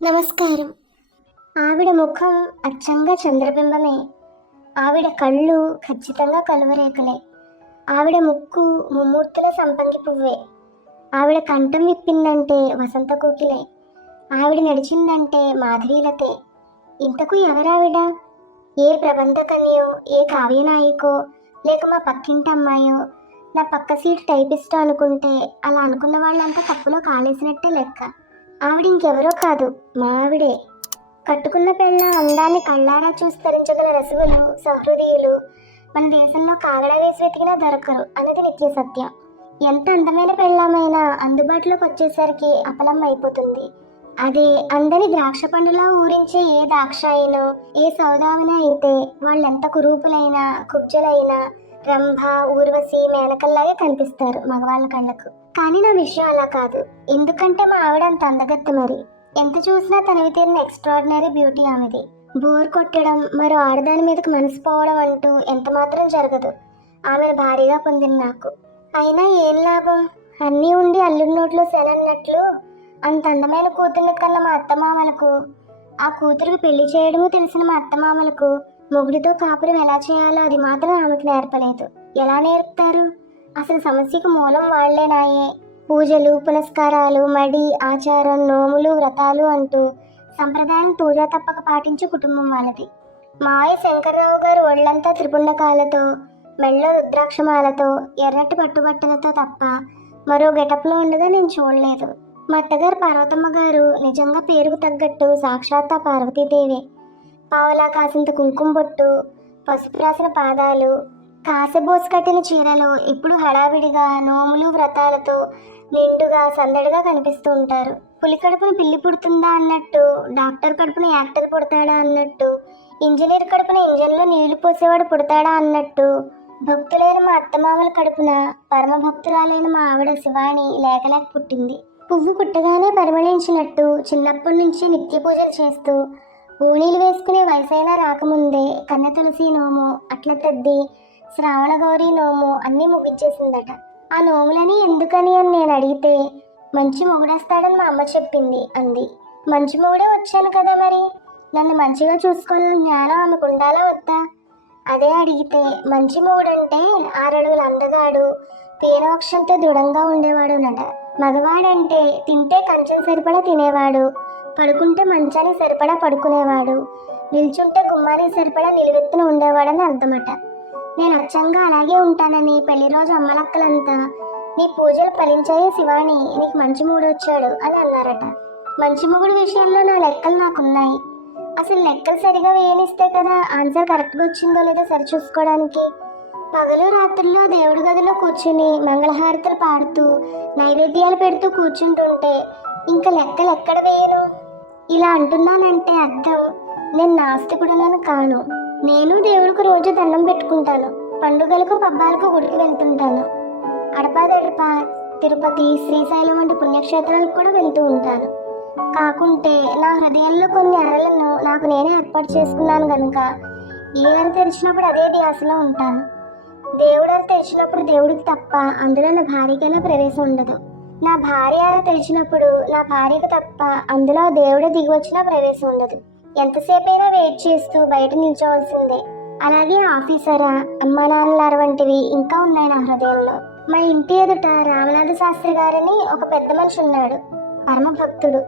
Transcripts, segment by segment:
నమస్కారం. ఆవిడ ముఖం అచ్చంగా చంద్రబింబమే. ఆవిడ కళ్ళు ఖచ్చితంగా కలువరేఖలే. ఆవిడ ముక్కు ముమ్మూర్తుల సంపంగి పువ్వే. ఆవిడ కంఠం విప్పిందంటే వసంత కోకిలే. ఆవిడ నడిచిందంటే మాధవీలతే. ఇంతకు ఎవరావిడ? ఏ ప్రబంధ కన్యో, ఏ కావ్యనాయికో, లేక మా పక్కింటి అమ్మాయో, నా పక్క సీటు టైపిస్ట్ అనుకుంటే అలా అనుకున్న వాళ్ళంతా తప్పులో కాలేసినట్టే లెక్క. ఆవిడ ఇంకెవరో కాదు, మా ఆవిడే. కట్టుకున్న పెళ్ళ అందాన్ని కళ్ళారా చూసి తరించగల రసగులు సహృదయులు మన దేశంలో కాగడా వేసి వెతికినా దొరకరు అన్నది నిత్య సత్యం. ఎంత అందమైన పెళ్ళామైనా అందుబాటులోకి వచ్చేసరికి అపలం అయిపోతుంది. అదే అందని ద్రాక్ష పండులా ఊరించే ఏ దాక్షాయినో, ఏ సౌదామిన అయితే వాళ్ళెంత కురూపులైనా కుబ్జలైనా రంభ ఊర్వశి మేనకల్లాగే కనిపిస్తారు మగవాళ్ళ కళ్ళకు. కానీ నా విషయం అలా కాదు. ఎందుకంటే మా ఆవిడ అంత అందగత్త. మరి ఎంత చూసినా తనవి తీరిన ఎక్స్ట్రాడినరీ బ్యూటీ ఆమెది. బోర్ కొట్టడం, మరో ఆడదాని మీదకు మనసు పోవడం అంటూ ఎంత మాత్రం జరగదు ఆమెను భారీగా పొందిన నాకు. అయినా ఏం లాభం? అన్నీ ఉండి అల్లుడి నోట్లో సెలన్నట్లు అంత అందమైన కూతుర్ని కన్నా మా అత్తమామలకు, ఆ కూతురికి పెళ్లి చేయడము తెలిసిన మా అత్తమామలకు మొగుడితో కాపురం ఎలా చేయాలో అది మాత్రం ఆమెకు నేర్పలేదు. ఎలా నేర్పుతారు? అసలు సమస్యకు మూలం వాళ్లేనాయే. పూజలు పునస్కారాలు, మడి, ఆచారం, నోములు, వ్రతాలు అంటూ సంప్రదాయం తూజా తప్పక పాటించే కుటుంబం వాళ్ళది. మాయ శంకర్రావు గారు ఒళ్ళంతా త్రిపుండకాలతో, మెళ్ళో రుద్రాక్షమాలతో, ఎర్రటి పట్టుబట్టలతో తప్ప మరో గెటప్లో ఉండగా నేను చూడలేదు. మా అత్తగారు పార్వతమ్మ గారు నిజంగా పేరుకు తగ్గట్టు సాక్షాత్ పార్వతీదేవి. పావలా కాసింత కుంకుమ బొట్టు, పసుపు రాసిన పాదాలు, కాసబోసు కట్టిన చీరలో ఎప్పుడు హడావిడిగా నోములు వ్రతాలతో నిండుగా సందడిగా కనిపిస్తూ ఉంటారు. పులి కడుపున పిల్లి పుడుతుందా అన్నట్టు, డాక్టర్ కడుపున యాక్టర్ పుడతాడా అన్నట్టు, ఇంజనీర్ కడుపున ఇంజన్లో నీళ్లు పోసేవాడు పుడతాడా అన్నట్టు, భక్తులైన మా అత్తమామల కడుపున పరమ భక్తురాలైన మా ఆవిడ శివాణి లేకలేక పుట్టింది. పువ్వు పుట్టగానే పరిమళించినట్టు చిన్నప్పటి నుంచి నిత్య పూజలు చేస్తూ ఓణీలు వేసుకునే వయసైనా రాకముందే కన్న తులసి నోము, అట్ల తద్ది, శ్రావణ గౌరీ నోము అన్నీ ముగించేసిందట. ఆ నోములని ఎందుకని అని నేను అడిగితే మంచి మొగుడేస్తాడని మా అమ్మ చెప్పింది అంది. మంచి మొగుడే వచ్చాను కదా, మరి నన్ను మంచిగా చూసుకోవాలని జ్ఞానం ఆమెకు ఉండాలా వద్దా? అదే అడిగితే మంచి మొగుడంటే 6 అడుగుల అందగాడు, పేరోక్షంతో దృఢంగా ఉండేవాడు నట. మగవాడంటే తింటే కంచెం సరిపడా తినేవాడు, పడుకుంటే మంచానికి సరిపడా పడుకునేవాడు, నిల్చుంటే గుమ్మానికి సరిపడా నిలువెత్తున ఉండేవాడని అర్థమట. నేను అచ్చంగా అలాగే ఉంటానని పెళ్లి రోజు అమ్మలక్కలంతా నీ పూజలు ఫలించాయి శివాణి, నీకు మంచి మూడు వచ్చాడు అని అన్నారట. మంచి మొగుడు విషయంలో నా లెక్కలు నాకున్నాయి. అసలు లెక్కలు సరిగా వేయనిస్తే కదా ఆన్సర్ కరెక్ట్గా వచ్చిందో లేదో సరిచూసుకోవడానికి. పగలు రాత్రుల్లో దేవుడి గదిలో కూర్చుని మంగళహారతులు పాడుతూ నైవేద్యాలు పెడుతూ కూర్చుంటుంటే ఇంకా లెక్కలు ఎక్కడ వేయను? ఇలా అంటున్నానంటే అర్థం నేను నాస్తికుడులను కాను. నేను దేవుడికి రోజు దండం పెట్టుకుంటాను, పండుగలకు పబ్బాలకు గుడికి వెళ్తుంటాను, అడపాదడపా తిరుపతి శ్రీశైలం వంటి పుణ్యక్షేత్రాలకు కూడా వెళ్తూ ఉంటాను. కాకుంటే నా హృదయంలో కొన్ని అరలను నాకు నేనే ఏర్పాటు చేసుకున్నాను కనుక ఏ అర తెరిచినప్పుడు అదే ధ్యాసలో ఉంటాను. దేవుడు అర తెరిచినప్పుడు దేవుడికి తప్ప అందులో నా భార్యకైనా ప్రవేశం ఉండదు. నా భార్య అర తెరిచినప్పుడు నా భార్యకు తప్ప అందులో దేవుడు దిగి వచ్చినా ప్రవేశం ఉండదు. ఎంతసేపైనా వెయిట్ చేస్తూ బయట నిల్చోవలసిందే. అలాగే ఆఫీసరా, అమ్మా నాన్నలార వంటివి ఇంకా ఉన్నాయి నా హృదయంలో. మా ఇంటి ఎదుట రామనాథ శాస్త్రి గారని ఒక పెద్ద మనిషి ఉన్నాడు. పరమ భక్తుడు.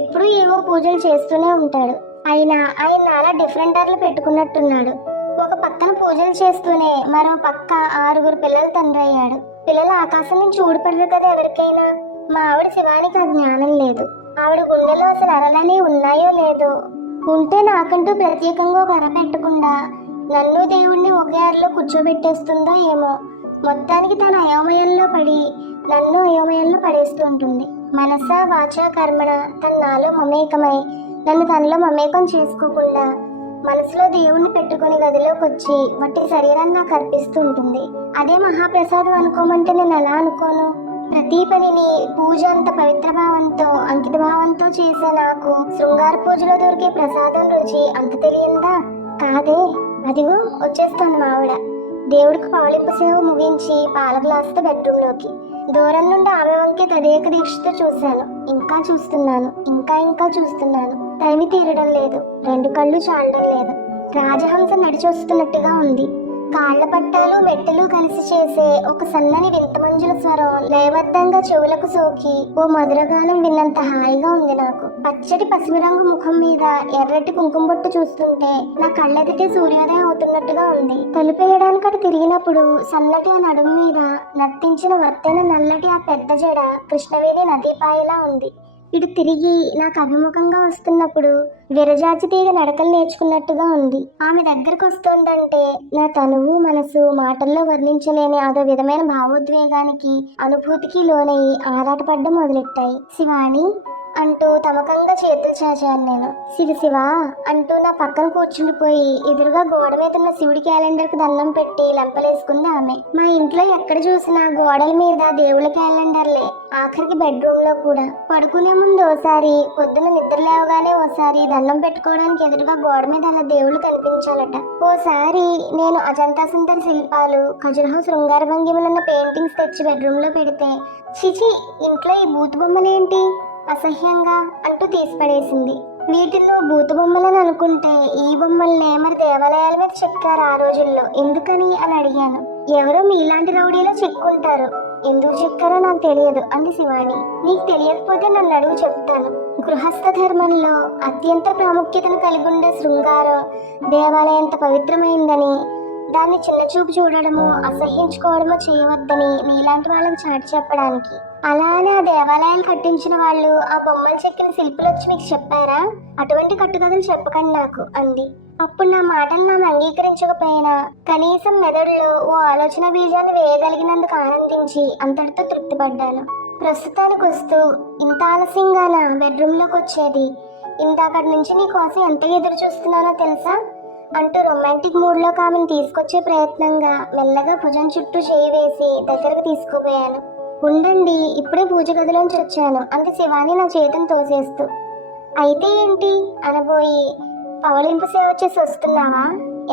ఎప్పుడూ ఏవో పూజలు చేస్తూనే ఉంటాడు. అయినా ఆయన అలా డిఫరెంట్ అర్లు పెట్టుకున్నట్టున్నాడు. ఒక పక్కన పూజలు చేస్తూనే మరో పక్క 6 పిల్లల తండ్రి అయ్యాడు. పిల్లలు ఆకాశం నుంచి ఊడిపడరు కదా ఎవరికైనా. మా ఆవిడ శివానికి ఆ జ్ఞానం లేదు. ఆవిడ గుండెలో అసలు అరలని ఉన్నాయో లేదో. ఉంటే నాకంటూ ప్రత్యేకంగా ఒక అర పెట్టకుండా నన్ను దేవుణ్ణి ఒకే అరలో కూర్చోబెట్టేస్తుందో ఏమో. మొత్తానికి తన అయోమయంలో పడి నన్ను అయోమయంలో పడేస్తూ ఉంటుంది. మనస వాచ కర్మణ తన నాలో మమేకమై నన్ను తనలో మమేకం చేసుకోకుండా మనసులో దేవుణ్ణి పెట్టుకుని గదిలోకి వచ్చి వట్టి శరీరాన్ని నాకు అర్పిస్తూ ఉంటుంది. అదే మహాప్రసాదం అనుకోమంటే నేను ఎలా అనుకోను? ప్రతి పనిని పూజ అంత పవిత్ర భావంతో అంకిత భావంతో చేసే నాకు శృంగార పూజలో దొరికే ప్రసాదం రుచి అంత తెలియందా? కాదే. అదిగో వచ్చేస్తాను మా ఆవిడ. దేవుడికి పవళింపు సేవ ముగించి పాల గ్లాసుతో బెడ్రూమ్లోకి. దూరం నుండి ఆమె వంకే తదేక దీక్షతో చూశాను. ఇంకా చూస్తున్నాను, ఇంకా ఇంకా చూస్తున్నాను. తనివి తీరడం లేదు, రెండు కళ్ళు చాలడం లేదు. రాజహంస నడిచొస్తున్నట్టుగా ఉంది. కాళ్ల పట్టాలు మెట్టలు కలిసి చేసే ఒక సన్నని వింత మంజుల స్వరం లయబద్ధంగా చెవులకు సోకి ఓ మధురగానం విన్నంత హాయిగా ఉంది నాకు. పచ్చటి పసుపు రంగు ముఖం మీద ఎర్రటి కుంకుమ బొట్టు చూస్తుంటే నా కళ్ళెదితే సూర్యోదయం అవుతున్నట్టుగా ఉంది. తలుపేయడానికి అటు తిరిగినప్పుడు సన్నటి ఆ నడుము మీద నర్తించిన వర్తైన నల్లటి ఆ పెద్ద జడ కృష్ణవేణి నదీపాయలా ఉంది. ఇటు తిరిగి నాకు అభిముఖంగా వస్తున్నప్పుడు విరజాజి తీగ నడకలు నేర్చుకున్నట్టుగా ఉంది. ఆమె దగ్గరకు వస్తోందంటే నా తనువు మనసు మాటల్లో వర్ణించలేని అదో విధమైన భావోద్వేగానికి అనుభూతికి లోనయ్యి ఆరాటపడ్డం మొదలెట్టాయి. శివాణి అంటూ తమకంగా చేతులు చాచాను నేను. శివ అంటూ నా పక్కన కూర్చుండిపోయి ఎదురుగా గోడ మీద ఉన్న శివుడి క్యాలెండర్ కు దండం పెట్టి లంపలేసుకుంది ఆమె. మా ఇంట్లో ఎక్కడ చూసినా గోడల మీద దేవుళ్ళ క్యాలెండర్లే, ఆఖరికి బెడ్రూమ్ లో కూడా. పడుకునే ముందు ఓసారి, పొద్దున నిద్ర లేవగానే ఓసారి దండం పెట్టుకోవడానికి ఎదురుగా గోడ మీద అలా దేవుళ్ళు కనిపించాలట. ఓసారి నేను అజంతా సుందర శిల్పాలు, ఖజురహో శృంగార భంగిమలున్న పెయింటింగ్స్ తెచ్చి బెడ్రూమ్ లో పెడితే చిచి ఇంట్లో ఈ బూతు బొమ్మలేంటి అసహ్యంగా అంటూ తీసిపడేసింది. వీటిల్లో బూతు బొమ్మలని అనుకుంటే ఈ బొమ్మల్నే మరి దేవాలయాల మీద చెక్కారు ఆ రోజుల్లో, ఎందుకని అని అడిగాను. ఎవరో మీలాంటి రౌడీలో చెక్కుంటారు, ఎందుకు చెక్కారో నాకు తెలియదు అంది శివాణి. నీకు తెలియకపోతే నన్ను అడుగు చెప్తాను. గృహస్థ ధర్మంలో అత్యంత ప్రాముఖ్యతను కలిగి ఉండే శృంగారం దేవాలయంత పవిత్రమైందని, దాన్ని చిన్న చూపు చూడడము అసహ్యించుకోవడమో చేయవద్దని నీలాంటి వాళ్ళకి చాటి చెప్పడానికి. అలానే ఆ దేవాలయాలు కట్టించిన వాళ్ళు ఆ బొమ్మలు చెక్కిన శిల్పులు వచ్చి మీకు చెప్పారా? అటువంటి కట్టుకథలు చెప్పకండి నాకు అంది. అప్పుడు నా మాటలు నన్ను అంగీకరించకపోయినా కనీసం మెదడులో ఓ ఆలోచన బీజాన్ని వేయగలిగినందుకు ఆనందించి అంతటితో తృప్తిపడ్డాను. ప్రస్తుతానికి వస్తూ ఇంత ఆలస్యంగా నా బెడ్రూమ్ లోకి వచ్చేది, ఇంతకటి నుంచి నీ కోసం ఎంత ఎదురు చూస్తున్నానో తెలుసా అంటూ రొమాంటిక్ మూడ్ లో ఆమెను తీసుకొచ్చే ప్రయత్నంగా మెల్లగా భుజం చుట్టూ చేయి వేసి దగ్గరకు తీసుకుపోయాను. ఉండండి, ఇప్పుడే పూజ గదిలోంచి వచ్చాను అంది శివాని నా చేతిని తోసేస్తూ. అయితే ఏంటి అనబోయి, పవళింపు సేవ చేసి వస్తున్నావా?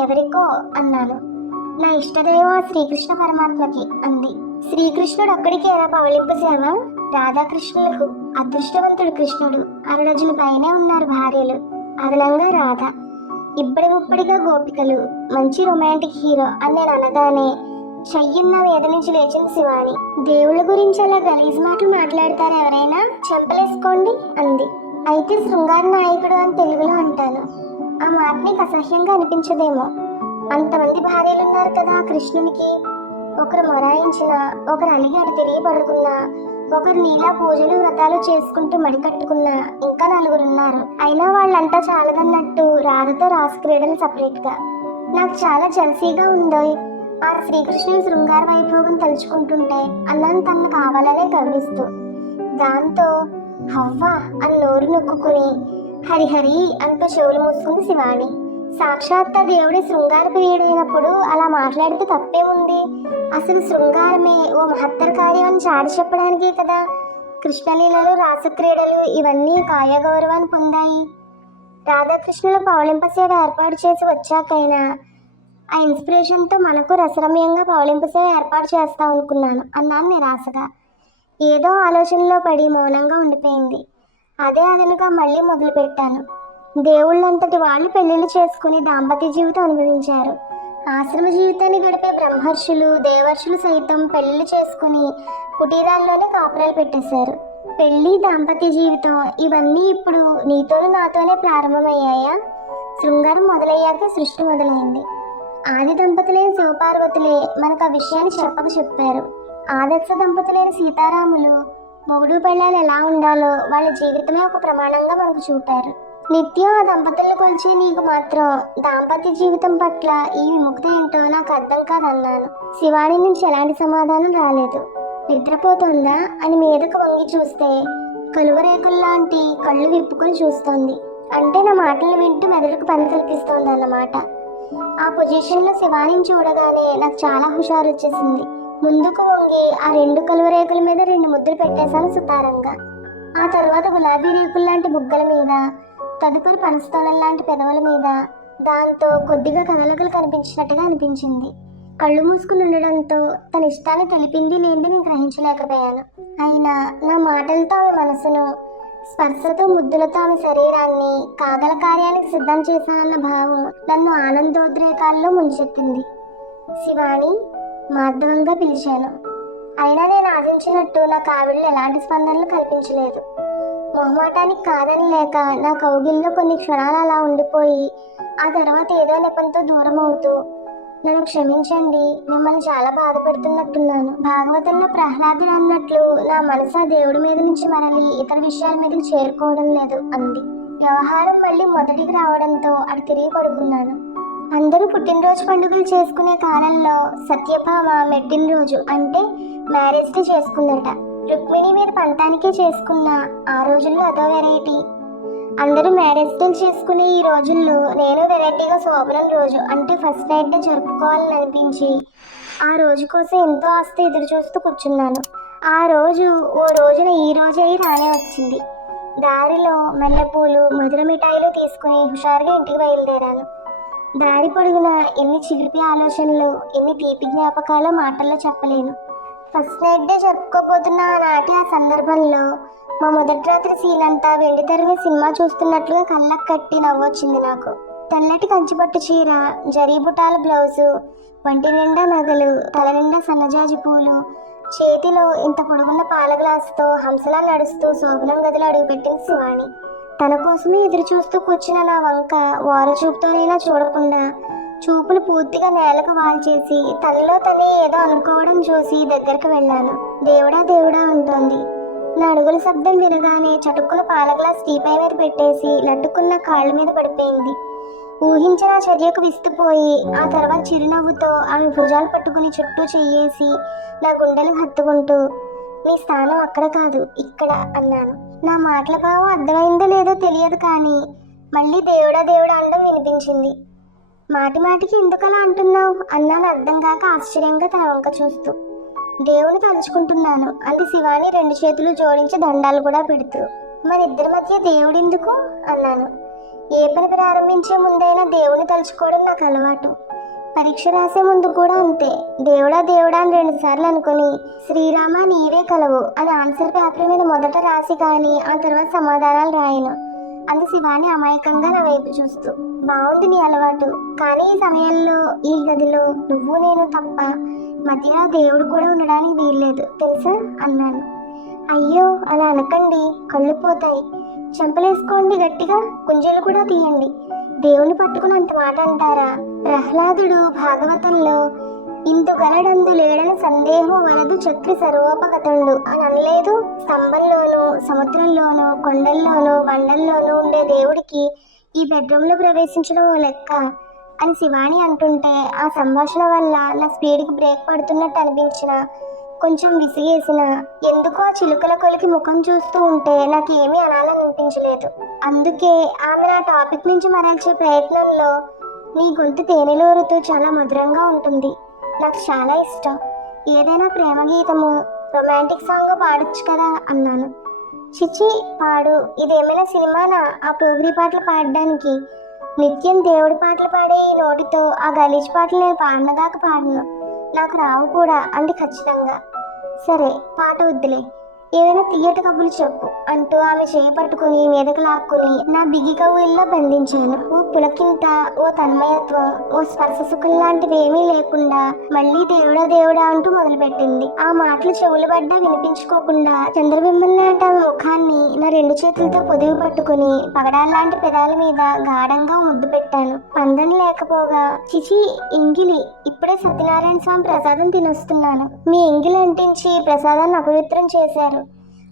ఎవరికో అన్నాను. నా ఇష్టదైవం శ్రీకృష్ణ పరమాత్మకి అంది. శ్రీకృష్ణుడు ఒక్కడికి ఎలా పవళింపు సేవ? రాధాకృష్ణులకు. అదృష్టవంతుడు కృష్ణుడు, 6 డజన్ల పైనే ఉన్నారు భార్యలు, అదనంగా రాధ. ఇబ్బడి ముప్పడిగా గోపికలు, మంచి రొమాంటిక్ హీరో అని నేను అనగానే చెయ్యున్న మీద నుంచి లేచింది శివాని. దేవుళ్ళ గురించి అలా గలీజ్ మాటలు మాట్లాడతారు ఎవరైనా? చెంపలేసుకోండి అంది. అయితే శృంగార నాయకుడు అని తెలుగులో అంటాను. ఆ మాట నీకు అసహ్యంగా అనిపించదేమో. అంతమంది భార్యలున్నారు కదా కృష్ణునికి. ఒకరు మొరాయించినా, ఒకరు అలిగి అటు తిరిగి పడుకున్నా, ఒకరు నీలా పూజలు వ్రతాలు చేసుకుంటూ మడికట్టుకున్నా, ఇంకా 4 ఉన్నారు. అయినా వాళ్ళంతా చాలదన్నట్టు రాధతో రాసు క్రీడలు సపరేట్ గా. నాకు చాలా జలసీగా ఉందో ఆ శ్రీకృష్ణుని శృంగార వైభోగం తలుచుకుంటుంటే అన్నాను తనను కావాలనే గమనిస్తూ. దాంతో హవ్వా అని నోరు నొక్కుని హరిహరి అంటూ చెవులు మూసుకుంది శివాణి. సాక్షాత్ దేవుడి శృంగార ప్రియుడైనప్పుడు అలా మాట్లాడితే తప్పేముంది? అసలు శృంగారమే ఓ మహత్తర కార్యం అని చాటి చెప్పడానికే కదా కృష్ణలీలలు, రాసక్రీడలు ఇవన్నీ కాయగౌరవాన్ని పొందాయి. రాధాకృష్ణుల పవళింప సేవ ఏర్పాటు చేసి వచ్చాకైనా ఆ ఇన్స్పిరేషన్తో మనకు రసరమ్యంగా పవళింపు సేవ ఏర్పాటు చేస్తాం అనుకున్నాను అన్నాను నిరాశగా. ఏదో ఆలోచనలో పడి మౌనంగా ఉండిపోయింది. అదే అదనుగా మళ్ళీ మొదలు పెట్టాను. దేవుళ్ళంతటి వాళ్ళు పెళ్లిళ్ళు చేసుకుని దాంపత్య జీవితం అనుభవించారు. ఆశ్రమ జీవితాన్ని గడిపే బ్రహ్మర్షులు, దేవర్షులు సైతం పెళ్లిళ్ళు చేసుకుని కుటీరాల్లోనే కాపురాలు పెట్టేశారు. పెళ్లి, దాంపత్య జీవితం ఇవన్నీ ఇప్పుడు నీతోనూ నాతోనే ప్రారంభమయ్యాయా? శృంగారం మొదలయ్యాక సృష్టి మొదలైంది. ఆది దంపతులైన శివపార్వతులే మనకు ఆ విషయాన్ని చెప్పారు. ఆదర్శ దంపతులైన సీతారాములు మొగుడు పెళ్ళాలు ఎలా ఉండాలో వాళ్ళ జీవితమే ఒక ప్రమాణంగా మనకు చూపారు. నిత్యం ఆ దంపతులను కొలిచే నీకు మాత్రం దాంపత్య జీవితం పట్ల ఈ విముక్తి ఏంటో నాకు అర్థం కాదన్నాను. శివాణి నుంచి ఎలాంటి సమాధానం రాలేదు. నిద్రపోతుందా అని మీదకు వంగి చూస్తే కలువరేకుల్లాంటి కళ్ళు విప్పుకొని చూస్తోంది. అంటే నా మాటలు వింటూ మెదడుకు పని కల్పిస్తోంది అన్నమాట. ఆ పొజిషన్లో శివానిని చూడగానే నాకు చాలా హుషారు వచ్చేసింది. ముందుకు వంగి ఆ 2 కలువరేకుల మీద 2 ముద్దులు పెట్టేశాను సుతారంగా. ఆ తర్వాత గులాబీ రేకుల్లాంటి బుగ్గల మీద, తదుపరి పనస్తోలం లాంటి పెదవుల మీద, దాంతో కొద్దిగా కదలకలు కనిపించినట్టుగా అనిపించింది. కళ్ళు మూసుకుని ఉండడంతో తన ఇష్టాన్ని తెలిపింది లేనిది నేను గ్రహించలేకపోయాను. అయినా నా మాటలతో ఆమె మనసును, స్పర్శతో ముద్దులతో ఆమె శరీరాన్ని కాగల కార్యానికి సిద్ధం చేశానన్న భావం నన్ను ఆనందోద్రేకాల్లో ముంచెత్తింది. శివాని, మార్ధవంగా పిలిచాను. అయినా నేను ఆశించినట్టు నా కావిళ్ళు ఎలాంటి స్పందనలు కల్పించలేదు. మొహమాటానికి కాదని లేక నా కౌగిల్లో కొన్ని క్షణాలు అలా ఉండిపోయి ఆ తర్వాత ఏదో నెపంతో దూరం అవుతూ, నన్ను క్షమించండి, మిమ్మల్ని చాలా బాధపెడుతున్నట్టున్నాను. భాగవతంలో ప్రహ్లాదుడు అన్నట్లు నా మనసు ఆ దేవుడి మీద నుంచి మరలి ఇతర విషయాల మీదకి చేరుకోవడం లేదు అంది. వ్యవహారం మళ్ళీ మొదటికి రావడంతో అటు తిరిగి పడుకున్నాను. అందరూ పుట్టినరోజు పండుగలు చేసుకునే కాలంలో సత్యభామ మెట్టినరోజు అంటే మ్యారేజ్ డే చేసుకుందట. రుక్మిణి మీద పంతానికే చేసుకున్న ఆ రోజుల్లో అదో వెరైటీ. అందరూ మ్యారేజ్ డే చేసుకునే ఈ రోజుల్లో నేను వెరైటీగా శోభనం రోజు అంటే ఫస్ట్ నైట్ డే జరుపుకోవాలని అనిపించి ఆ రోజు కోసం ఎంతో ఆస్తి ఎదురు చూస్తూ కూర్చున్నాను. ఆ రోజు ఓ రోజున ఈ రోజు అయి రానే వచ్చింది. దారిలో మల్లెపూలు, మధుర మిఠాయిలు తీసుకుని హుషారుగా ఇంటికి బయలుదేరాను. దారి పొడుగున ఎన్ని చిలిపి ఆలోచనలు, ఎన్ని తీపి జ్ఞాపకాలు మాటల్లో చెప్పలేను. ఫస్ట్ నైట్ డే జరుపుకోపోతున్న నాటి ఆ సందర్భంలో మా మొదటి రాత్రి సీన్ అంతా వెండి తెరవే సినిమా చూస్తున్నట్లుగా కళ్ళకు కట్టి నవ్వొచ్చింది నాకు. తెల్లటి కంచిపట్టు చీర, జరీబుటాల బ్లౌజు, వంటి నిండా నగలు, తల నిండా సన్నజాజి పూలు, చేతిలో ఇంత పొడుగున్న పాల గ్లాసుతో హంసలా నడుస్తూ శోభనం గదిలో అడుగుపెట్టింది శివాని. తన కోసమే ఎదురు చూస్తూ కూర్చున్న నా వంక ఓర చూపుతోనైనా చూడకుండా చూపులు పూర్తిగా నేలకు వాల్చేసి తనలో తనే ఏదో అనుకోవడం చూసి దగ్గరకు వెళ్ళాను. దేవుడా దేవుడా అంటోంది. నా అడుగుల శబ్దం వినగానే చటుక్కున పాల గ్లాస్ టీపై మీద పెట్టేసి లట్టుకున్న కాళ్ళ మీద పడిపోయింది. ఊహించిన చర్యకు విస్తుపోయి ఆ తర్వాత చిరునవ్వుతో ఆమె భుజాలు పట్టుకుని చుట్టూ చెయ్యేసి నా గుండెలు హత్తుకుంటూ, నీ స్థానం అక్కడ కాదు ఇక్కడ అన్నాను. నా మాటల భావం అర్థమైందో లేదో తెలియదు కానీ మళ్ళీ దేవుడా దేవుడా అనడం వినిపించింది. మాటి మాటికి ఎందుకలా అంటున్నావు అన్నాను అర్థం కాక ఆశ్చర్యంగా తన వంక చూస్తూ. దేవుని తలుచుకుంటున్నాను అంది శివాని 2 చేతులు జోడించి దండాలు కూడా పెడుతూ. మరి ఇద్దరి మధ్య దేవుడెందుకు అన్నాను. ఏ పని ప్రారంభించే ముందైనా దేవుని తలుచుకోవడం నాకు అలవాటు. పరీక్ష రాసే ముందు కూడా అంతే. దేవుడా దేవుడా అని 2 సార్లు అనుకుని శ్రీరామ నీవే కలవు అని ఆన్సర్ పేపర్ మీద మొదట రాసి కానీ ఆ తర్వాత సమాధానాలు రాయను అంది శివాని అమాయకంగా నా వైపు చూస్తూ. బాగుంది నీ అలవాటు, కానీ ఈ సమయంలో ఈ గదిలో నువ్వు నేను తప్ప మధ్యలో దేవుడు కూడా ఉండడానికి వీల్లేదు తెలుసా అన్నాను. అయ్యో అలా అనకండి, కళ్ళు పోతాయి. చెంపలేసుకోండి గట్టిగా, కుంజలు కూడా తీయండి. దేవుని పట్టుకుని అంత మాట అంటారా? ప్రహ్లాదుడు భాగవతంలో ఇందు గలడందు లేడని సందేహం వలదు చక్రి సర్వోపగతుండు అని అనలేదు? స్తంభంలోనూ, సముద్రంలోనూ, కొండల్లోనూ, బండల్లోనూ ఉండే దేవుడికి ఈ బెడ్రూమ్లో ప్రవేశించడం ఓ లెక్క అని శివాని అంటుంటే ఆ సంభాషణ వల్ల నా స్పీడ్కి బ్రేక్ పడుతున్నట్టు అనిపించిన, కొంచెం విసిగేసిన, ఎందుకో ఆ చిలుకల కొలికి ముఖం చూస్తూ ఉంటే నాకేమీ అనాలని అనిపించలేదు. అందుకే ఆమె నా టాపిక్ నుంచి మరల్చే ప్రయత్నంలో, నీ గొంతు తేనెలూరుతూ చాలా మధురంగా ఉంటుంది, నాకు చాలా ఇష్టం, ఏదైనా ప్రేమ గీతము రొమాంటిక్ సాంగ్ పాడొచ్చు కదా అన్నాను. చిచి పాడు, ఇదేమైనా సినిమానా ఆ పోగిరి పాటలు పాడడానికి? నిత్యం దేవుడి పాటలు పాడే ఈ నోటితో ఆ గలీజ్ పాటలు నేను పాడినదాకా పాడను, నాకు రావు కూడా అంది ఖచ్చితంగా. సరే పాట వద్దులే, ఏదైనా తీయటి కబుర్లు చెప్పు అంటూ ఆమె చేయి పట్టుకుని మీదకు లాక్కుని నా బిగి కవుల్లో బంధించాను. ఓ పులకింత, ఓ తన్మయత్వం, ఓ స్పర్శ సుఖం లాంటివి ఏమీ లేకుండా మళ్ళీ దేవుడా దేవుడా అంటూ మొదలుపెట్టింది. ఆ మాటలు చెవులు పడ్డా వినిపించుకోకుండా చంద్రబింబం లాంటి ఆమె ముఖాన్ని నా 2 చేతులతో పొదివి పట్టుకుని పగడాల్లాంటి పెదాల మీద గాఢంగా ముద్దు పెట్టాను. పందం లేకపోగా, చిచి ఎంగిలి, ఇప్పుడే సత్యనారాయణ స్వామి ప్రసాదం తినొస్తున్నాను, మీ ఎంగిలి అంటించి ప్రసాదాన్ని అపవిత్రం చేశారు,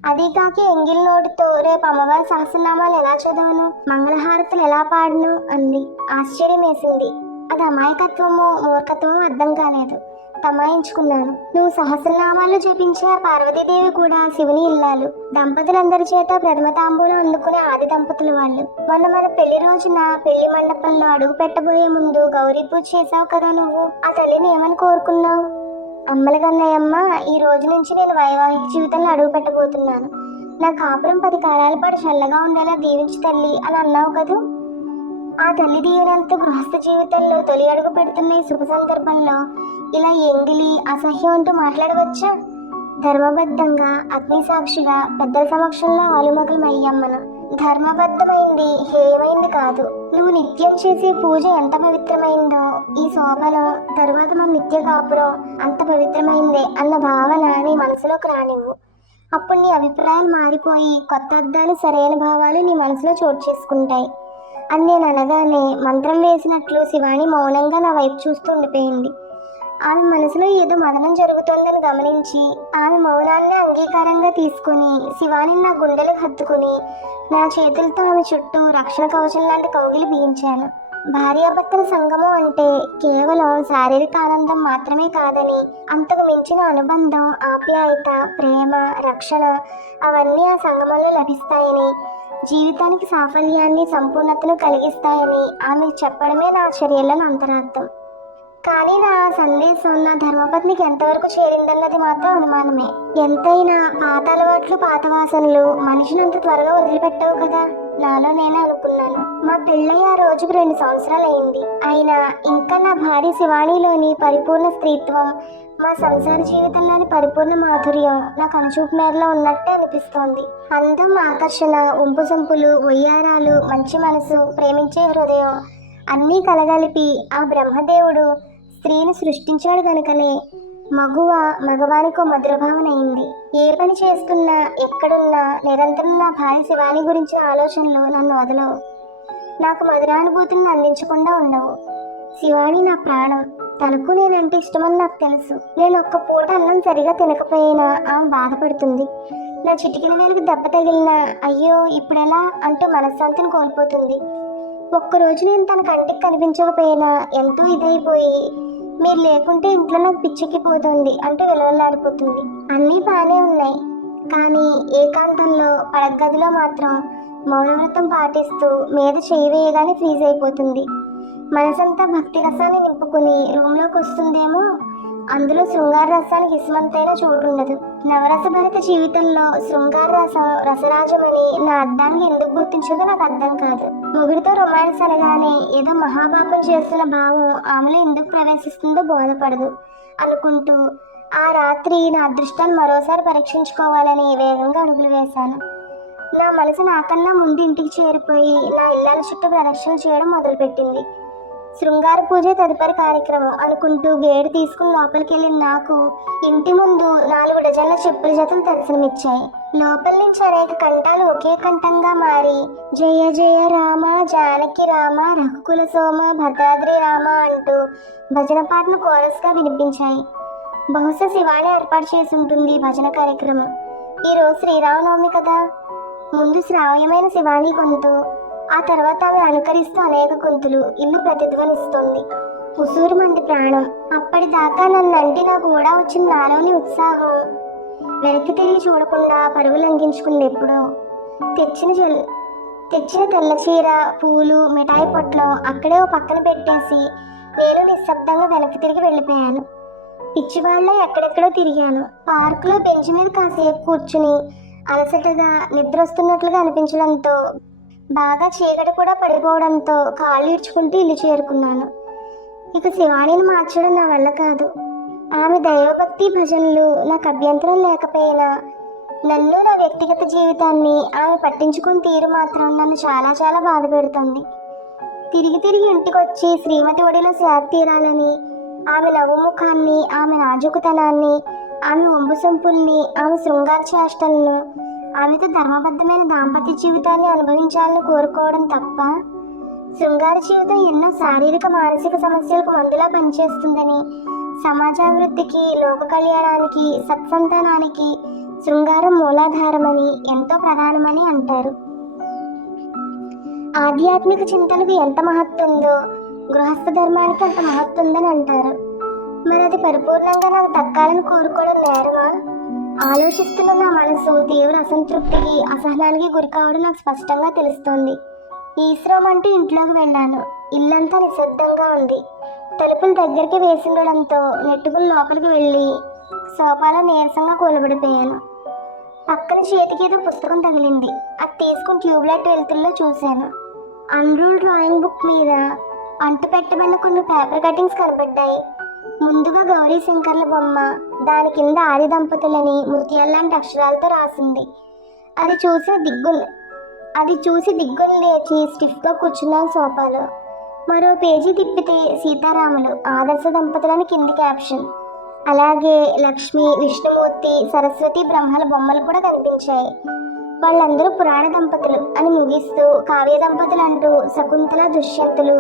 అది కాక ఎంగిల్ నోటితో రేపు అమ్మవారి సహస్రనామాలు ఎలా చదవను, మంగళహారతులు ఎలా పాడను అంది. ఆశ్చర్యం వేసింది. అది అమాయకత్వమో మూర్ఖత్వమో అర్థం కాలేదు. తమాయించుకున్నాను. నువ్వు సహస్రనామాలు జపించే ఆ పార్వతీదేవి కూడా శివుని ఇల్లాలు, దంపతులందరి చేత ప్రథమ తాంబూలం అందుకునే ఆది దంపతులు వాళ్ళు. మొన్న మన పెళ్లి రోజున పెళ్లి మండపంలో అడుగు పెట్టబోయే ముందు గౌరీ పూజ చేసావు కదా నువ్వు, ఆ తల్లిని ఏమని కోరుకున్నావు? అమ్మలగన్నయ్యమ్మ, ఈ రోజు నుంచి నేను వైవాహిక జీవితంలో అడుగు పెట్టబోతున్నాను, నా కాపురం 10 కాలాల పాటు చల్లగా ఉండేలా దీవించి తల్లి అని అన్నావు కదూ. ఆ తల్లి దీవెనలతో గృహస్థ జీవితంలో తొలి అడుగు పెడుతున్న ఈ శుభ సందర్భంలో ఇలా ఎంగిలి అసహ్యం అంటూ మాట్లాడవచ్చా? ధర్మబద్ధంగా అగ్ని సాక్షిగా పెద్దల సమక్షంలో ఆలుమగలమయ్యమ్మను. ధర్మబద్ధమైంది హేయమైంది కాదు. నువ్వు నిత్యం చేసే పూజ ఎంత పవిత్రమైందో ఈ శోభనం తరువాత మన నిత్య కాపురం అంత పవిత్రమైందే అన్న భావన నీ మనసులోకి రానివ్వు. అప్పుడు నీ అభిప్రాయాలు మారిపోయి కొత్త అర్థాలు సరైన భావాలు నీ మనసులో చోటు చేసుకుంటాయి అని నేను అనగానే మంత్రం వేసినట్లు శివాణి మౌనంగా నా వైపు చూస్తూ ఉండిపోయింది. ఆమె మనసులో ఏదో మదనం జరుగుతోందని గమనించి ఆమె మౌనాన్ని అంగీకారంగా తీసుకుని శివాని నా గుండెలకు హత్తుకుని నా చేతులతో ఆమె చుట్టూ రక్షణ కవచం లాంటి కౌగిలి బిగించాను. భార్యాభర్తల సంగమం అంటే కేవలం శారీరక ఆనందం మాత్రమే కాదని, అంతకు మించిన అనుబంధం, ఆప్యాయత, ప్రేమ, రక్షణ అవన్నీ ఆ సంగమంలో లభిస్తాయని, జీవితానికి సాఫల్యాన్ని సంపూర్ణతను కలిగిస్తాయని ఆమెకు చెప్పడమే నా చర్యల్లో అంతరార్థం. కానీ నా సందేశం నా ధర్మపత్నికి ఎంతవరకు చేరిందన్నది మాత్రం అనుమానమే. ఎంతైనా పాత అలవాట్లు పాత వాసనలు మనిషిని అంత త్వరగా వదిలిపెట్టవు కదా, నాలో నేనే అనుకున్నాను. మా పెళ్ళయ్య ఆ రోజుకు 2 సంవత్సరాలు అయింది. అయినా ఇంకా నా భార్య శివాణిలోని పరిపూర్ణ స్త్రీత్వం, మా సంసార జీవితంలోని పరిపూర్ణ మాధుర్యం నా కనుచూపు మేరలో ఉన్నట్టే అనిపిస్తోంది. అందం, ఆకర్షణ, ఉంపు సంపులు, వయ్యారాలు, మంచి మనసు, ప్రేమించే హృదయం అన్నీ కలగలిపి ఆ బ్రహ్మదేవుడు స్త్రీని సృష్టించాడు కనుకనే మగువ మగవానికో మధురభావన అయింది. ఏ పని చేస్తున్నా ఎక్కడున్నా నిరంతరం నా భార్య శివాని గురించిన ఆలోచనలు నన్ను వదలవు. నాకు మధురానుభూతులను అందించకుండా ఉండవు. శివాని నా ప్రాణం. తనకు నేనంటే ఇష్టమని నాకు తెలుసు. నేను ఒక్క పూట అన్నం సరిగా తినకపోయినా ఆమె బాధపడుతుంది. నా చిటికిన వేలకు దెబ్బ తగిలినా అయ్యో ఇప్పుడెలా అంటూ మనశ్శాంతిని కోల్పోతుంది. ఒక్కరోజు నేను తన కంటికి కనిపించకపోయినా ఎంతో ఇదైపోయి మీరు లేకుంటే ఇంట్లో నాకు పిచ్చెక్కిపోతుంది అంటూ విలవలాడిపోతుంది. అన్నీ బాగానే ఉన్నాయి, కానీ ఏకాంతంలో పడగదిలో మాత్రం మౌనవ్రతం పాటిస్తూ మీద చేయి వేయగానే ఫ్రీజ్ అయిపోతుంది. మనసంతా భక్తి రసాన్ని నింపుకుని రూమ్లోకి వస్తుందేమో, అందులో శృంగార రసానికి ఇసుమంతైనా చోటుండదు. నవరసభరిత జీవితంలో శృంగార రసం రసరాజమని నా అర్థానికి ఎందుకు గుర్తించదో నాకు అర్థం కాదు. మొగుడితో రొమాన్స్ అనగానే ఏదో మహాపాపం చేస్తున్న భావం ఆమెలో ఎందుకు ప్రవేశిస్తుందో బోధపడదు అనుకుంటూ ఆ రాత్రి నా అదృష్టాన్ని మరోసారి పరీక్షించుకోవాలని వేగంగా అడుగులు వేశాను. నా మనసు నాకన్నా ముందు ఇంటికి చేరిపోయి నా ఇల్లాల చుట్టూ ప్రదక్షిణలు చేయడం మొదలుపెట్టింది. శృంగార పూజ తదుపరి కార్యక్రమం అనుకుంటూ గేడు తీసుకుని లోపలికి వెళ్ళిన నాకు ఇంటి ముందు 4 డజన్ల చెప్పుల జతలు దర్శనమిచ్చాయి. లోపల నుంచి అనేక కంఠాలు ఒకే కంఠంగా మారి జయ జయ రామ జానకి రామ రఘుకుల సోమ భద్రాద్రి రామ అంటూ భజన పాటను కోరస్గా వినిపించాయి. బహుశా శివాణి ఏర్పాటు చేసి ఉంటుంది ఈ భజన కార్యక్రమం. ఈరోజు శ్రీరామనవమి కదా, ముందు శ్రావ్యమైన శివాణి గొంతు, ఆ తర్వాత ఆమె అనుకరిస్తూ అనేక గొంతులు ఇల్లు ప్రతిధ్వనిస్తోంది. ఉసూరు మంది ప్రాణం. అప్పటిదాకా నన్నంటి నాకు కూడా వచ్చిన నాలోని ఉత్సాహం వెనక్కి తిరిగి చూడకుండా పరుగు లంఘించుకుంది. ఎప్పుడో తెచ్చిన తెల్ల చీర, పూలు, మిఠాయి పొట్లో అక్కడే ఓ పక్కన పెట్టేసి నేను నిశ్శబ్దంగా వెనక్కి తిరిగి వెళ్ళిపోయాను. పిచ్చివాళ్ళ ఎక్కడెక్కడో తిరిగాను. పార్కులో బెంచ్ మీద కాసేపు కూర్చుని అలసటగా నిద్ర వస్తున్నట్లుగా అనిపించడంతో, బాగా చీకటి కూడా పడిపోవడంతో కాళ్ళు ఈడ్చుకుంటూ ఇల్లు చేరుకున్నాను. ఇక శివాణిని మార్చడం నా వల్ల కాదు. ఆమె దైవభక్తి భజనలు నాకు అభ్యంతరం లేకపోయినా నన్ను నా వ్యక్తిగత జీవితాన్ని ఆమె పట్టించుకుని తీరు మాత్రం నన్ను చాలా చాలా బాధ పెడుతుంది. తిరిగి తిరిగి ఇంటికి వచ్చి శ్రీమతి ఒడిలో సేద తీరాలని, ఆమె నవ్వుముఖాన్ని, ఆమె నాజుకుతనాన్ని, ఆమె ఒంబు సొంపుల్ని, ఆమె శృంగార చేష్టలను, ఆమెతో ధర్మబద్ధమైన దాంపత్య జీవితాన్ని అనుభవించాలని కోరుకోవడం తప్ప, శృంగార జీవితం ఎన్నో శారీరక మానసిక సమస్యలకు మందులా పనిచేస్తుందని, సమాజాభివృద్ధికి, లోక కళ్యాణానికి, సత్సంతానానికి శృంగారం మూలాధారమని, ఎంతో ప్రధానమని అంటారు. ఆధ్యాత్మిక చింతనకు ఎంత మహత్తుందో గృహస్థ ధర్మానికి అంత మహత్తుందని అంటారు. మరి అది పరిపూర్ణంగా నాకు దక్కాలని కోరుకోవడం నేరమా? ఆలోచిస్తున్న నా మనసు తీవ్ర అసంతృప్తికి, అసహనానికి గురి కావడం నాకు స్పష్టంగా తెలుస్తోంది. ఈశ్వరం అంటూ ఇంట్లోకి వెళ్ళాను. ఇల్లంతా నిశ్శబ్దంగా ఉంది. తలుపులు దగ్గరికి వేసిండడంతో నెట్టుకుని లోపలికి వెళ్ళి సోఫాలో నీరసంగా కూలబడిపోయాను. పక్కన చేతికి ఏదో పుస్తకం తగిలింది. అది తీసుకుని ట్యూబ్లైట్ వెలుతుల్లో చూశాను. అన్రూల్డ్ డ్రాయింగ్ బుక్ మీద అంటు పెట్టబడిన కొన్ని పేపర్ కటింగ్స్ కనబడ్డాయి. ముందుగా గౌరీ శంకర్ల బొమ్మ, దాని కింద ఆది దంపతులని ముత్యాల్లాంటి అక్షరాలతో రాసింది. అది చూసి దిగ్గులు లేచి స్టిఫ్గా కూర్చున్నాను సోఫాలో. మరో పేజీ తిప్పితే సీతారాములు ఆదర్శ దంపతులని కింది క్యాప్షన్. అలాగే లక్ష్మి, విష్ణుమూర్తి, సరస్వతి, బ్రహ్మల బొమ్మలు కూడా కనిపించాయి. వాళ్ళందరూ పురాణ దంపతులు అని ముగిస్తూ కావ్య దంపతులు అంటూ శకుంతల, దుష్యంతులు,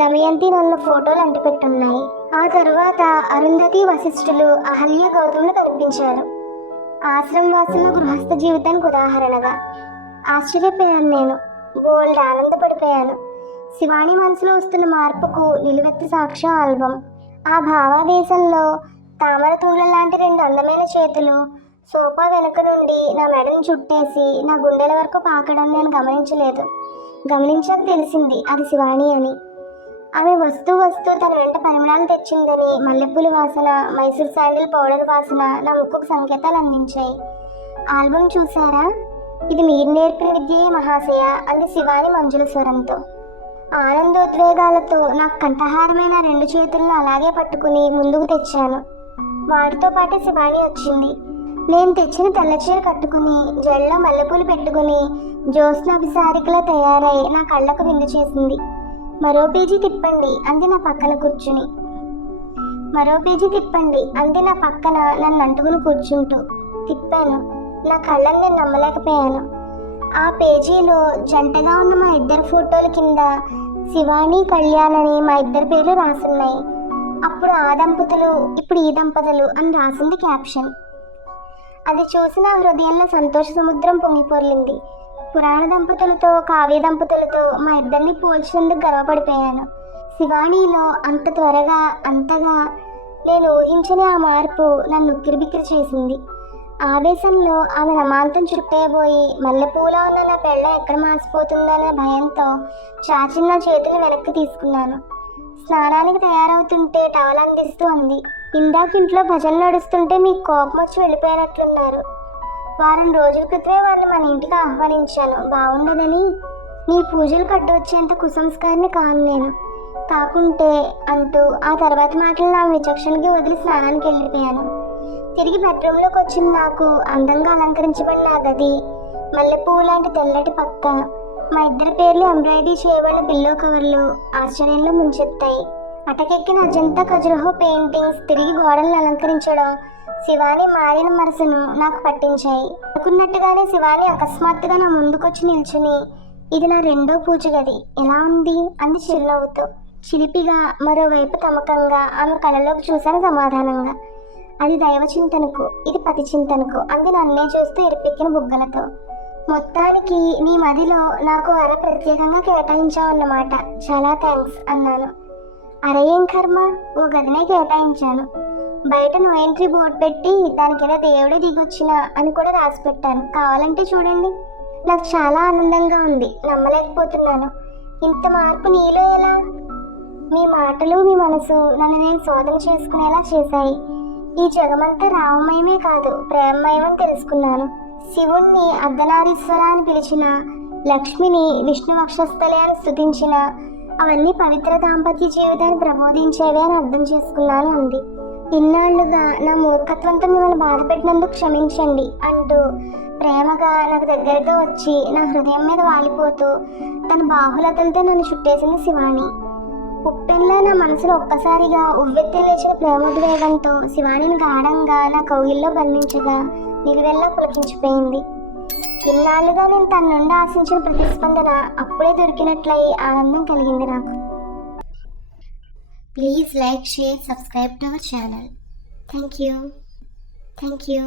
దమయంతి నల్ల ఫోటోలు అంటిపెట్టున్నాయి. ఆ తరువాత అరుంధతి, వశిష్ఠులు, అహల్య, గౌతములు కనిపించారు. ఆశ్రమవాసుల గృహస్థ జీవితానికి ఉదాహరణగా. ఆశ్చర్యపోయాను నేను, బోల్డ్ ఆనందపడిపోయాను. శివాణి మనసులో వస్తున్న మార్పుకు నిలువెత్తు సాక్ష్యం ఆల్బం. ఆ భావావేశంలో తామర తుండ్ల లాంటి 2 అందమైన చేతులు సోఫా వెనుక నుండి నా మెడను చుట్టేసి నా గుండెల వరకు పాకడం నేను గమనించలేదు. గమనించాక తెలిసింది అది శివాణి అని. ఆమె వస్తూ తన వెంట పరిమళాలు తెచ్చిందని మల్లెపూల వాసన, మైసూర్ శాండిల్ పౌడర్ వాసన నా ముక్కుకు సంకేతాలు అందించాయి. ఆల్బం చూసారా? ఇది మీరు నేర్పిన విద్యే మహాశయ అంది శివాణి మంజుల స్వరంతో. ఆనందోద్వేగాలతో నాకు కంఠహారమైన 2 చేతులను అలాగే పట్టుకుని ముందుకు తెచ్చాను. వాటితో పాటు శివాణి వచ్చింది. నేను తెచ్చిన తెల్ల చీర కట్టుకుని జడలో మల్లెపూలు పెట్టుకుని జ్యోత్స్నాభిసారికలా తయారై నా కళ్ళకు విందు చేసింది. మరో పేజీ తిప్పండి అంది నా పక్కన కూర్చుని. మరో పేజీ తిప్పండి అంది నా పక్కన నన్ను అంటుకుని కూర్చుంటూ. తిప్పాను. నా కళ్ళని నేను నమ్మలేకపోయాను. ఆ పేజీలో జంటగా ఉన్న మా ఇద్దరు ఫోటోల కింద శివాణి, కళ్యాణ్ అని మా ఇద్దరి పేర్లు రాసున్నాయి. అప్పుడు ఆ దంపతులు, ఇప్పుడు ఈ దంపతులు అని రాసింది క్యాప్షన్. అది చూసి నా హృదయంలో సంతోష సముద్రం పొంగిపొర్లింది. పురాణ దంపతులతో, కావ్య దంపతులతో మా ఇద్దరిని పోల్చినందుకు గర్వపడిపోయాను. శివాణిలో అంత త్వరగా, అంతగా నేను ఊహించని ఆ మార్పు నన్ను ఉక్కిరిబిక్కిరి చేసింది. ఆవేశంలో ఆమె రమాంతం చుట్టేయబోయి మల్లెపూలా ఉన్న నా పెళ్ళ ఎక్కడ మాసిపోతుందనే భయంతో చాచిన చేతులు వెనక్కి తీసుకున్నాను. స్నానానికి తయారవుతుంటే టవల్ అందిస్తూ అంది, ఇందాకింట్లో భజనలు నడుస్తుంటే మీకు కోపం వచ్చి వెళ్ళిపోయినట్లున్నారు. వారం రోజుల క్రితమే వారిని మన ఇంటికి ఆహ్వానించాను. బాగుండదని. నీ పూజలు కట్టవచ్చేంత కుసంస్కారిని కాను నేను. కాకుంటే అంటూ ఆ తర్వాత మాటలు నా విచక్షణకి వదిలి స్నానానికి వెళ్ళిపోయాను. తిరిగి బెడ్రూమ్లోకి వచ్చిన నాకు అందంగా అలంకరించబడిన ఆ గది, మల్లెపువ్వు లాంటి తెల్లటి పక్క, మా ఇద్దరి పేర్లు ఎంబ్రాయిడరీ చేయబడిన పిల్లో కవర్లు ఆశ్చర్యంలో ముంచెత్తాయి. అటకెక్కిన అజంతా ఖజురహో పెయింటింగ్స్ తిరిగి గోడలను అలంకరించడం శివాని మారిన మనసును నాకు పట్టించాయి. అనుకున్నట్టుగానే శివాని అకస్మాత్తుగా నా ముందుకొచ్చి నిల్చుని, ఇది నా 2వ పూజ గది, ఎలా ఉంది అంది చిరునవ్వుతో. చిలిపిగా, మరోవైపు తమకంగా ఆమె కళ్ళలోకి చూశాను సమాధానంగా. అది దైవ చింతనకు, ఇది పతి చింతనకు అంది నన్నే చూస్తూ ఎరిపెక్కిన బుగ్గలతో. మొత్తానికి నీ మదిలో నాకు అర ప్రత్యేకంగా కేటాయించావన్నమాట. చాలా థ్యాంక్స్ అన్నాను. అరే ఏం కర్మ, ఓ గదినే కేటాయించాను. బయట నో ఎంట్రీ బోర్డు పెట్టి దాని కింద దేవుడే దిగొచ్చిన అని కూడా రాసి పెట్టాను. కావాలంటే చూడండి. నాకు చాలా ఆనందంగా ఉంది. నమ్మలేకపోతున్నాను. ఇంత మార్పు నీలో ఎలా? మీ మాటలు, మీ మనసు నన్ను నేను శోధన చేసుకునేలా చేశాయి. ఈ జగమంతా రామమయమే కాదు, ప్రేమమయమని తెలుసుకున్నాను. శివుణ్ణి అర్ధనారీశ్వర అని పిలిచిన, లక్ష్మిని విష్ణు వక్షస్థలే అని స్తుతించిన, అవన్నీ పవిత్ర దాంపత్య జీవితాన్ని ప్రబోధించేవే అని అర్థం చేసుకున్నాను అంది. ఇన్నాళ్లుగా నా మూర్ఖత్వంతో మిమ్మల్ని బాధపెట్టినందుకు క్షమించండి అంటూ ప్రేమగా నాకు దగ్గరగా వచ్చి నా హృదయం మీద వాలిపోతూ తన బాహులతలతో నన్ను చుట్టేసింది శివాణి. ఉప్పెన్లా నా మనసులో ఒక్కసారిగా ఉవ్వెత్తి లేచిన ప్రేమోద్వేగంతో శివాణిని గాఢంగా నా కౌగిల్లో బంధించగా నిలువెల్లా పులకించిపోయింది. ఇన్నాళ్ళుగా నేను తన నుండి ఆశించిన ప్రతిస్పందన అప్పుడే దొరికినట్లయి ఆనందం కలిగింది నాకు. Please like, share, subscribe to our channel. Thank you.